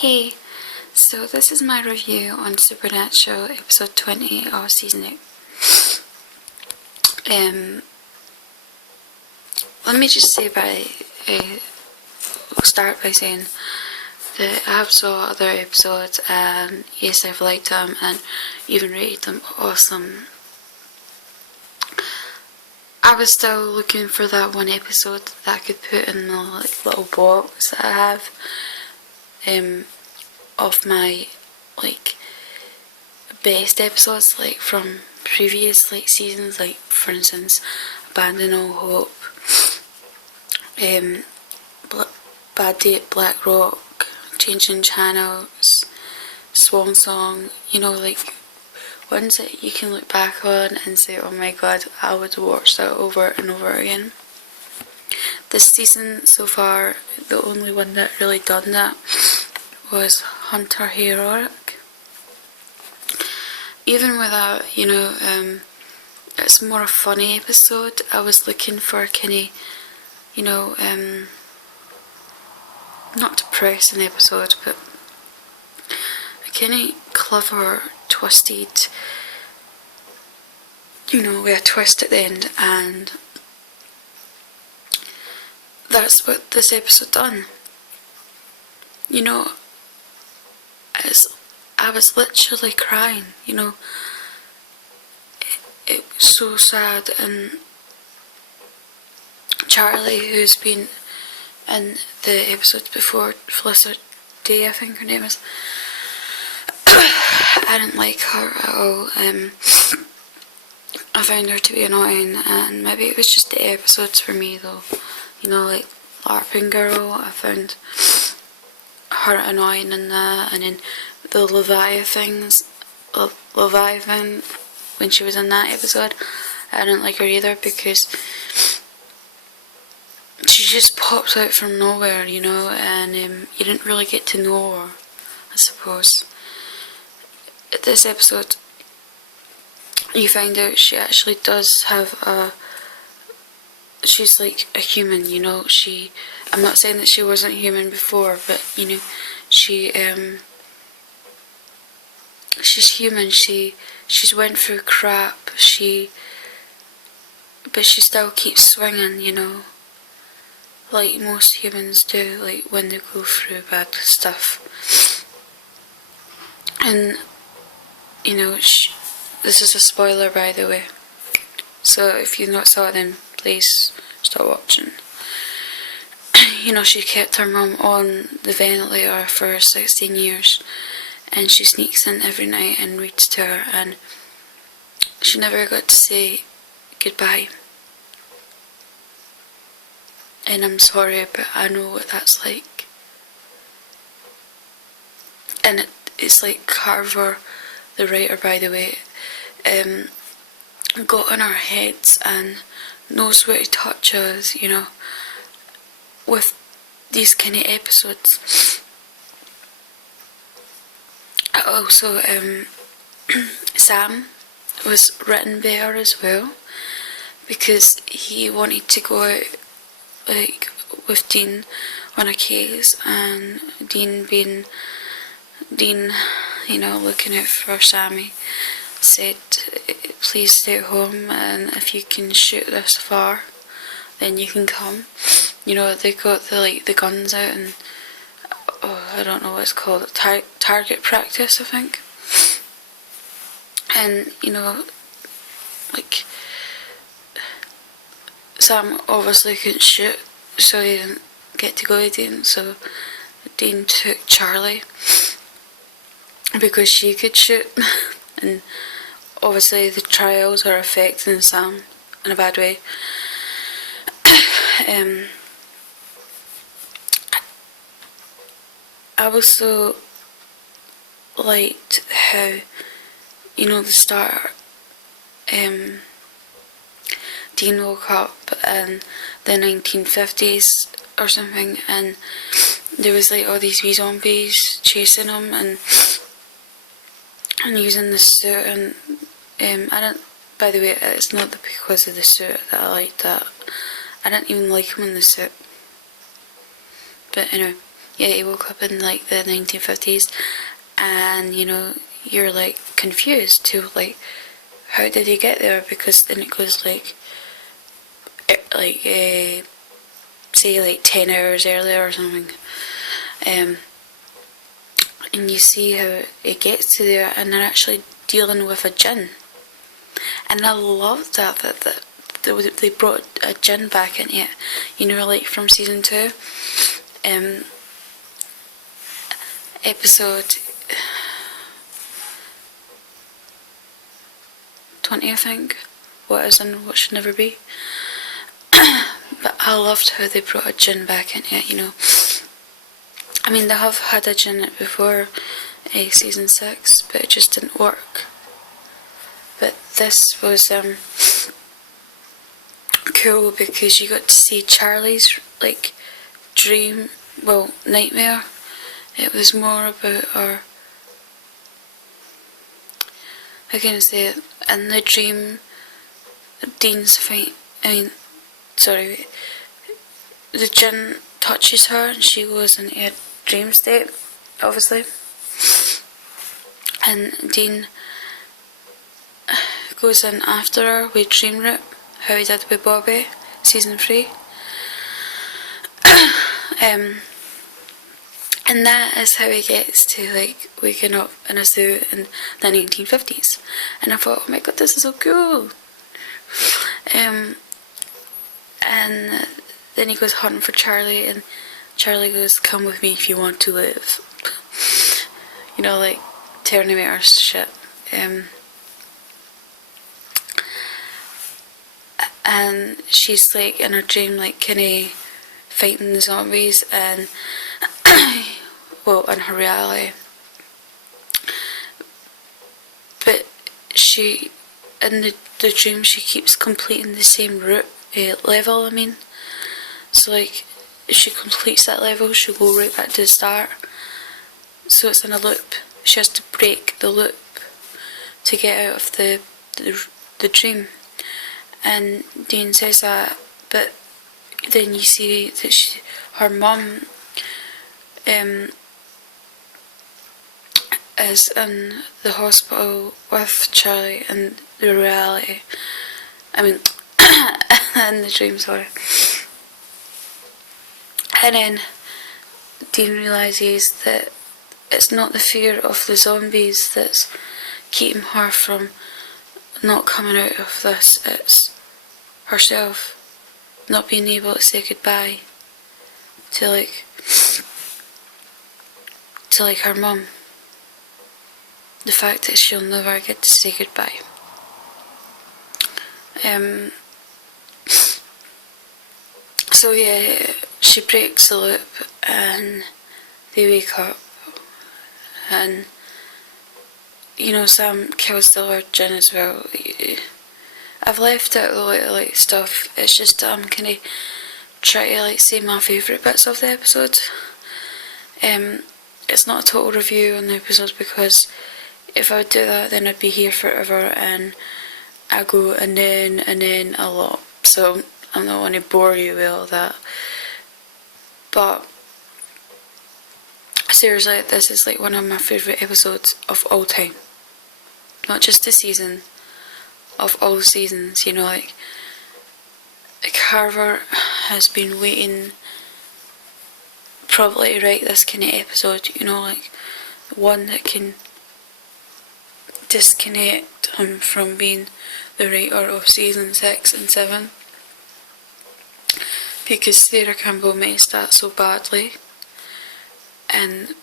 Hey, so this is my review on Supernatural episode 20 of season 8. Let me just say we'll start by saying that I have saw other episodes and yes, I've liked them and even rated them awesome. I was still looking for that one episode that I could put in the little box that I have of my best episodes from previous seasons, for instance Abandon All Hope, Bad Day at Black Rock, Changing Channels, Swan Song, ones that you can look back on and say, oh my god, I would watch that over and over again. This season so far, the only one that really done that was Hunter Heroic. Even with that, it's more a funny episode. I was looking for a not depressing episode, but a clever, twisted, with a twist at the end, and that's what this episode done. I was literally crying, it was so sad. And Charlie, who's been in the episodes before, Felicity, I think her name is, I didn't like her at all. I found her to be annoying, and maybe it was just the episodes for me though. Like LARPing Girl, I found her annoying in that, and then the Leviathan, when she was in that episode, I didn't like her either because she just pops out from nowhere, and you didn't really get to know her, I suppose. This episode, you find out she actually does have she's like a human, I'm not saying that she wasn't human before, but she's human. She's went through crap. But she still keeps swinging, like most humans do, when they go through bad stuff. And this is a spoiler, by the way, so if you've not saw it, then please stop watching. She kept her mum on the ventilator for 16 years, and she sneaks in every night and reads to her, and she never got to say goodbye. And I'm sorry, but I know what that's like. And it's like Carver, the writer, by the way, got in our heads and knows where to touch us, with these kind of episodes. Also, Sam was written better as well, because he wanted to go out with Dean on a case, and Dean, looking out for Sammy, said, please stay at home, and if you can shoot this far, then you can come. They got the guns out, and I don't know what it's called, target practice, I think. And Sam obviously couldn't shoot, so he didn't get to go to Dean, so Dean took Charlie because she could shoot. And obviously the trials are affecting Sam in a bad way. I also liked how, the start, Dean woke up in the 1950s or something, and there was all these wee zombies chasing him, and using the suit, and I didn't, by the way, it's not because of the suit that I liked that. I didn't even like him in the suit, but anyway, Yeah, he woke up in like the 1950s, and you know, you're like confused to like, how did he get there? Because then it goes like, say like 10 hours earlier or something, and you see how it gets to there, and they're actually dealing with a djinn. And I loved that they brought a djinn back in it, you know, like from season 2, episode 20, I think, What Is and What Should Never Be. But I loved how they brought a djinn back in it, you know. I mean, they have had a djinn in it before, season 6, but it just didn't work. But this was cool because you got to see Charlie's like dream, well, nightmare. It was more about our, how can I say it, in the dream, Dean's fight, the djinn touches her and she goes into a dream state, obviously, and Dean goes in after her with Dream Route, how he did with Bobby, season 3. And that is how he gets to like waking up in a zoo in the 1950s. And I thought, oh my god, this is so cool. And then he goes hunting for Charlie, and Charlie goes, come with me if you want to live. You know, like Terminator shit. And she's like in her dream, like kinda fighting the zombies, and well, in her reality, but she, in the dream, she keeps completing the same route, level, I mean, so like, if she completes that level, she'll go right back to the start, so it's in a loop. She has to break the loop to get out of the dream. And Dean says that, but then you see that her mum is in the hospital with Charlie in the reality. I mean, in the dream, sorry. And then Dean realises that it's not the fear of the zombies that's keeping her from not coming out of this, it's herself not being able to say goodbye to her mum. The fact that she'll never get to say goodbye. So yeah, she breaks the loop and they wake up, and you know, Sam kills the Lord Djinn as well. I've left out a lot of like stuff. It's just I'm kind of trying to like say my favourite bits of the episode. It's not a total review on the episode, because if I would do that, then I'd be here forever, and I go and then a lot. So I'm not going to bore you with all that. But seriously, this is like one of my favourite episodes of all time. Not just the season, of all seasons, you know, like Carver has been waiting probably to write this kind of episode, you know, like one that can disconnect him from being the writer of season 6 and 7, because Sarah Campbell messed that so badly, and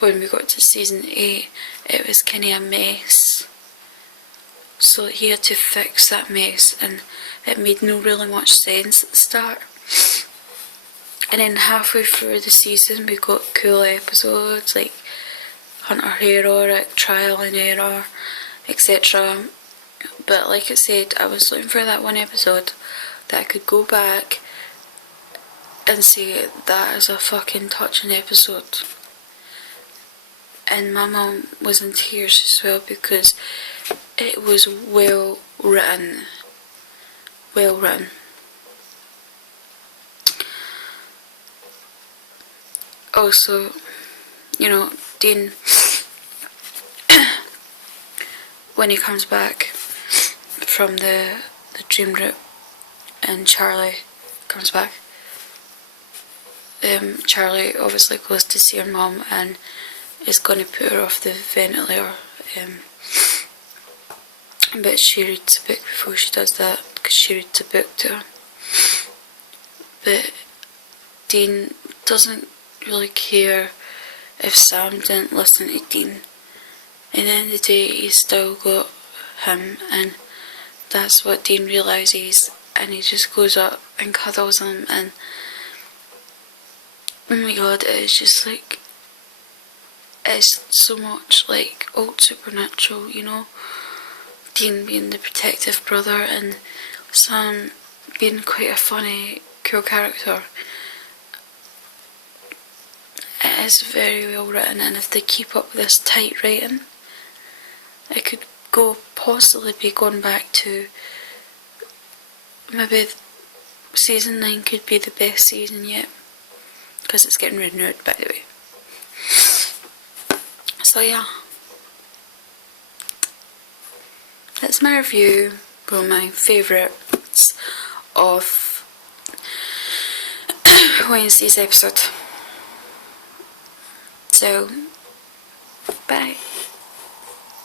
when we got to season 8 it was kind of a mess, so he had to fix that mess, and it made no really much sense at the start. And then halfway through the season we got cool episodes like Hunter Heroic, Trial and Error, etc. But like I said, I was looking for that one episode that I could go back and say that is a fucking touching episode. And my mum was in tears as well, because it was well written. Well written. also, you know, Dean, when he comes back from the dream route and Charlie comes back, Charlie obviously goes to see her mum and is going to put her off the ventilator, but she reads a book before she does that, because she reads a book to her. But Dean doesn't really care if Sam didn't listen to Dean. At the end of the day, he's still got him, and that's what Dean realises, and he just goes up and cuddles him, and oh my god, it's just like, it's so much like old Supernatural, you know, Dean being the protective brother and Sam being quite a funny, cool character. It is very well written, and if they keep up this tight writing, it could possibly be going back to, maybe season 9 could be the best season yet, because it's getting renewed, by the way. So yeah, that's my review for my favourites of Wednesday's episode. So, bye.